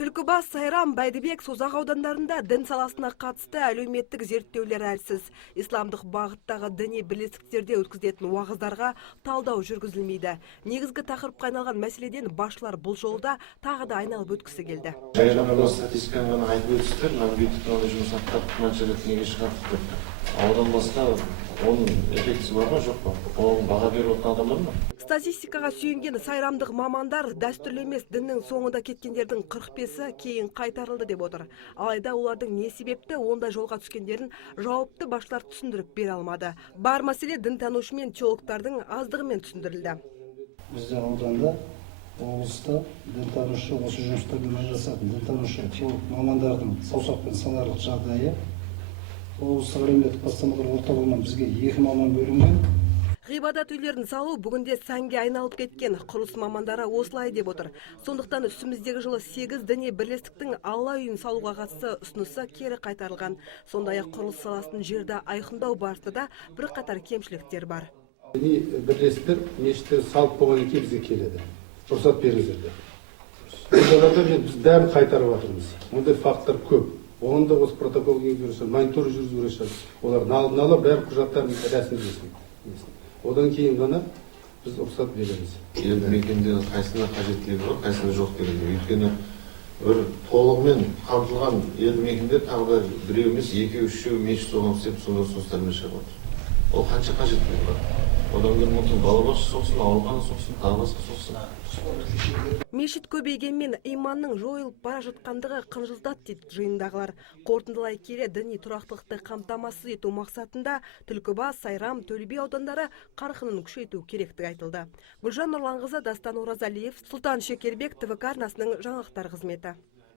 Түлкібас, Сайрам, Бәйдібек, Созақ аудандарында дін саласына қатысты әлеуметтік зерттеулер әлсіз. Исламдық бағыттағы діни бірлестіктерде өткізілетін уағыздарға талдау жүргізілмейді. Негізгі тақырыпқа айналған мәселеден басшылар бұл жолда тағы да айналып өткісі келді. Жайғанымда статистиканы ғана айтып өтістер, мен бүйтіп жұмыс аттап, қанша рет неге шығарттық деп. Аудан басқа оның эффектісі бар ма, жоқ па? Оның баға беріп отырған адамдар ма? Статистикаға сүйенген сайрамдық мамандар дәстүрлі емес діннің соңында кеткендердің 45-і кейін қайтарылды деп отыр. Алайда олардың не себепті ондай жолға түскендерін жауапты басшылар түсіндіріп бере алмады. Бар мәселе дінтанушы мен теологтардың аздығымен түсіндірілді. Бізде ауданда, облыста дінтанушы осы жұмыстармен айналысатын дінтанушы теолог мамандардың саусақпен санарлық жағдайы. Облыстық әлеуметтік бастамалар орталығынан бізге 2 маман бөлінген. Ғибадат үйлерін салу бүгінде сәнге айналып кеткен. Құрылыс мамандары осылай деп отыр. Сондықтан үстіміздегі жылы 8 діни бірлестіктің Алла үйін салуға қатысты ұсынысы кері қайтарылған. Сондай-ақ құрылыс саласын жерді айқындау барысында бірқатар кемшіліктер бар. Діни бірлестіктер мешітті салып болғаннан кейін бізге келеді. Рұқсат беріңіздер деп. Біз бәрін қайтарып жатырмыз. Мұндай фактор көп. Оны да осы протокол енгізу, монитор жүргізу керек. Олардың алдын ала бәрі құжаттарын рәсімдесін. Одан кейін ғана біз рұқсат береміз. Елді мекенде қайсына қажеттілігі бар, қайсына жоқ деген. Өйткені бір толығымен қамтылған елді мекенде тағы да біреу емес, екеу, үшеу мешіт соған істеп, сонда ұсыныстармен шығып отыр. Ол қанша қажеттілігі бар? Одан кейін мұнтың балабақша соқсын, аурухана соқсын, тағы басқа соқсын. Мешіт көбейгенмен иманның жойылып бара жатқандығы қынжылтады дейді жиындағылар. Қорытындылай келе діни тұрақтылықты қамтамасыз ету мақсатында Түлкібас, Сайрам, Төле би аудандары қарқынын күшейту керектігі айтылды. Гүлжан Нұрланқызы, Дастан Оразалиев, Сұлтан Шекербек, ТВК арнасының жаңалықтар қызметі.